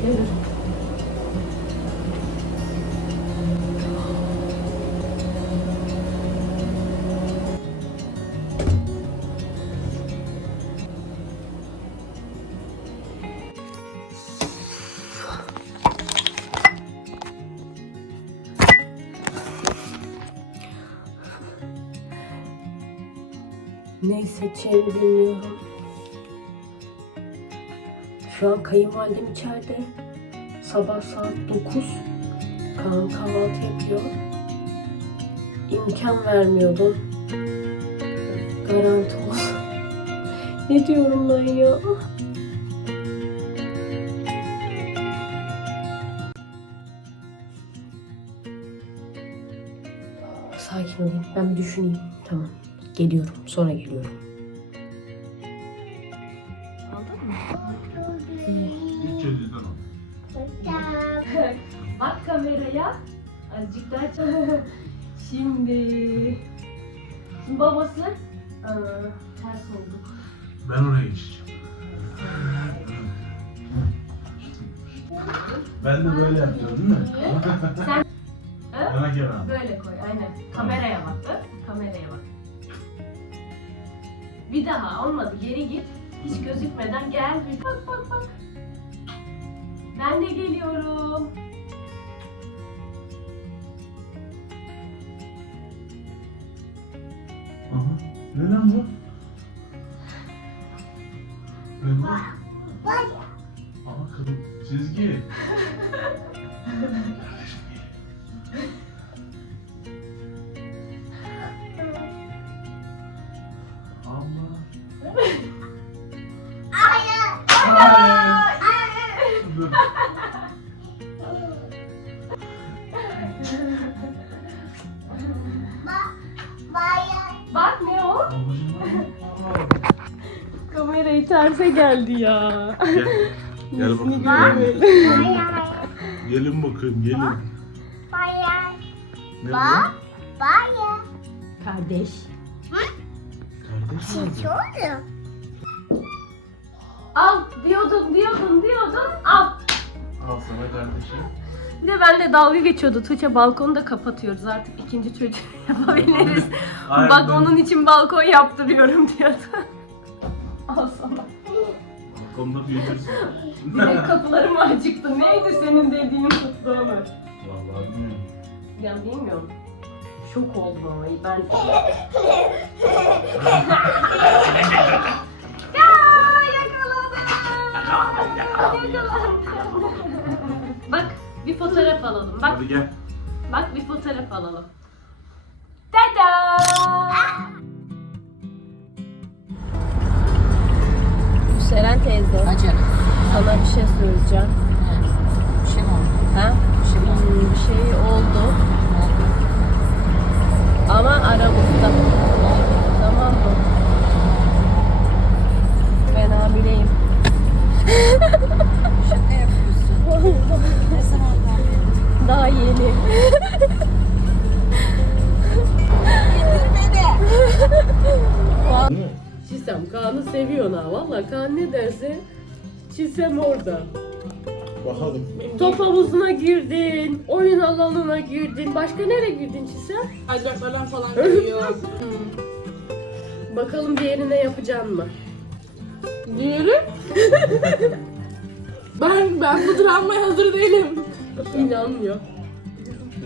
Gelir. Ne seçeceğimi bilmiyorum. Şu an kayınvalidem içeride. Sabah saat 9. Kaan kahvaltı yapıyor. İmkan vermiyordum. Garanti olsun. ne diyorum ben ya? Sakin olayım. Ben bir düşüneyim. Tamam. Geliyorum. Sonra geliyorum. Şimdi. Şimdi babası. Aa, ters oldu. Ben oraya geçeceğim. Ben de böyle yapıyorum değil mi? Sen gel abi. böyle koy. Aynen. Kameraya bak. da, Kameraya bak. Bir daha olmadı. Geri git. Hiç gözükmeden gel. Bak bak bak. Ben de geliyorum. Ne lan bu? Ne bu? Aha kırmızı çizgi. Allah. Hayır. Dur. Kamerayı terse geldi ya. Gel. Gel bakalım. göremedim. Gelin bakayım gelin. Ne bu? Kardeş. Kardeş mi? Al diyordun diyordun diyordun al. Al sana kardeşim. Bir de benle dalga geçiyordu. Tuğçe balkonu da kapatıyoruz artık ikinci çocuğu yapabiliriz. Aynen. Bak onun için balkon yaptırıyorum diyordu. Al sana. Balkonda büyütürsün. Direkt kapılarım acıktı. Neydi senin dediğin mutlu Ömür? Vallahi bilmiyorum. Ya bilmiyorum. Şok oldum ama ben... ya yakaladım. Yakaladım. Bak bir fotoğraf alalım. Bak Hadi gel. bak bir fotoğraf alalım. Tada! Seren teyze, Acı. sana bir şey söyleyeceğim. Bir şey mi oldu? Ha? Çisem Kaan'ı seviyor ha. Valla Kaan ne derse Çisem orada. Bakalım. Top havuzuna girdin, oyun alanına girdin. Başka nereye girdin Çisem? Ayaklardan falan geliyor. Bakalım diğerine yapacaksın mı? Diğeri? ben ben bu travmaya hazır değilim. İnanmıyor.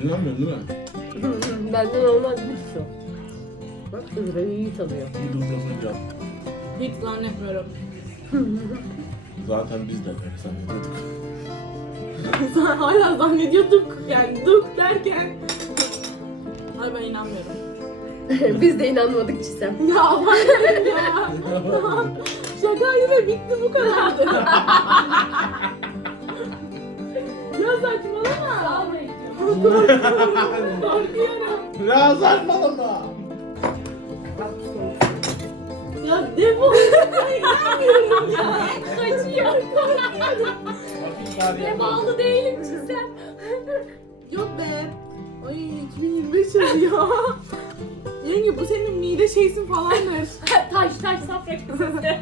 İnanmıyorsun değil mi? Benden olmaz bir şey. Bak Hızra'yı iyi tanıyor. Bir durdursun can. Hiç zannetmiyorum. Zaten biz de böyle zannediyorduk. Hala zannediyorduk yani duk derken. Ay ben inanmıyorum. Biz de inanmadık Çisem. Ya ben ya. Şaka yine bitti bu kadardı. ya saçmalama. Sağ bekliyorum. Korkuyorum. Ya saçmalama. Ya defol. Ben inanmıyorum ya. Kaçıyor. Ve bağlı değilim Çisem. Yok be. Ay 2025 yazıyor. Yenge bu senin mide şeysin falandır. taş taş safra kesesi.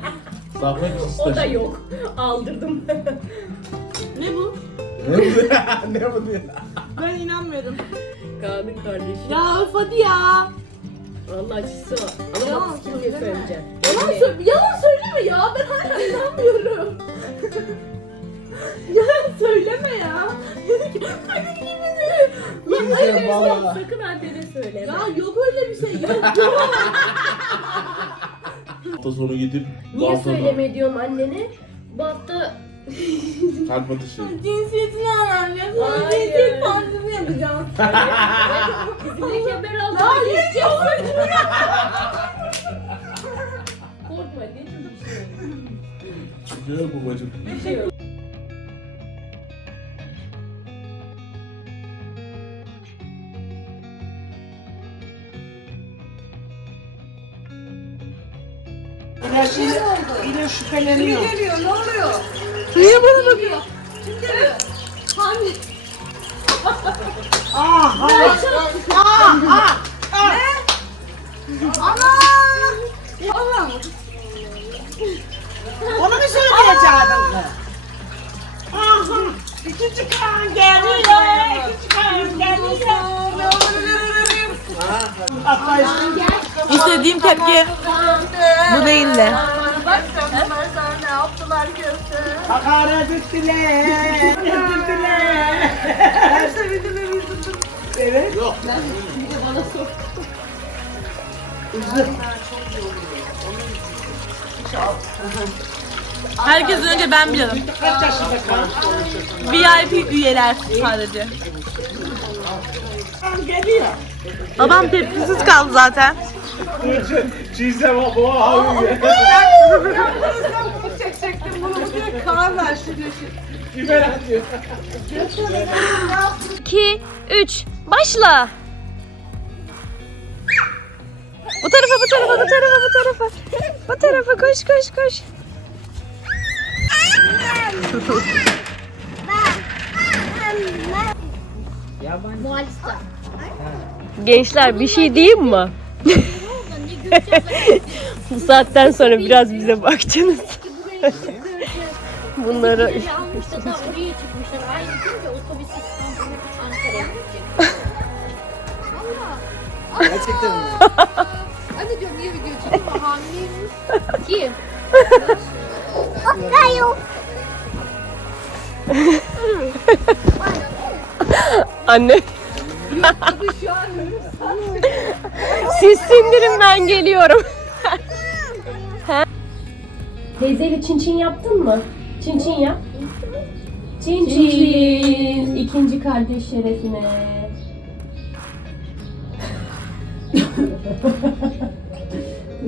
Zahmet o da yok. Aldırdım. Ne bu? Ne bu ya? Ne bu ya? Ben inanmıyorum. Kaan'ın kardeşi. Ya öf hadi ya. Vallahi acısı var. Ama Yalan bak söyleme. Yalan, sö- yalan söyleme ya. Ben hala inanmıyorum. yalan söyleme ya. Hadi yemin ederim. Valla. Sakın annene söyleme. Ya yok öyle bir şey. Yok yok. Hafta sonu gidip Niye balkona söyleme diyorum annene? Bu hafta kalp atışı. Cinsiyetini Hayır. cinsiyet pandemi yapacağız. bizimle kemer geçeceğiz. yok. Korkma dedim bir şey. Yok babacım. Bir şey yok. Niye bana bakıyor? Kim geliyor? Hani? Onu mu söyleyecektin kız? Aha, ikinci kan geliyor, ikinci kan geliyor. İstediğim tepki bu değildi. Hakaret ettiler, ettiler. Evet. Yok. Herkesten önce ben kan? VIP üyeler sadece. Kan. Babam tepkisiz kaldı zaten. Çiğse bak bu abi. Biber atıyor. 2, 3, başla. Bu tarafa, bu tarafa, bu tarafa, bu tarafa. Bu tarafa koş, koş, koş. Gençler bir şey diyeyim mi? Bu saatten sonra biraz bize bakacaksınız. Bunları almışlar da gün de diyorum niye video çekiyor? Hamileymiş. Kim? Anne. Siz sindirin ben geliyorum. Teyzeyle çin çin yaptın mı? Çin çin yap. Çin çin. İkinci kardeş şerefine.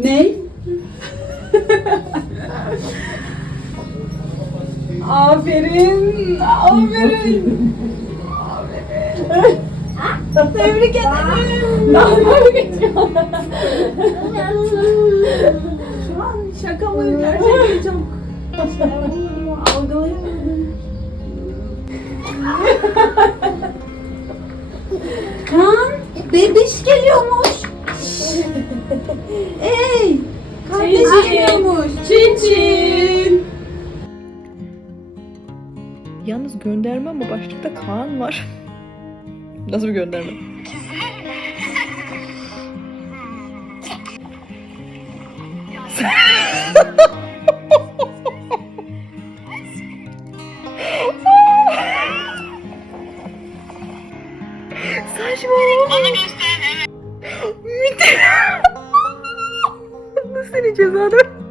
Ne? Aferin. Aferin. Tebrik ederim. Dalga geçiyor. Şu an şaka mı gerçek mi çok algılayamadım. Kan bebiş geliyormuş. Ey kardeş geliyormuş. Çin çin. Yalnız gönderme ama başlıkta Kaan var. Nasıl bir gönderme? കാണാൻ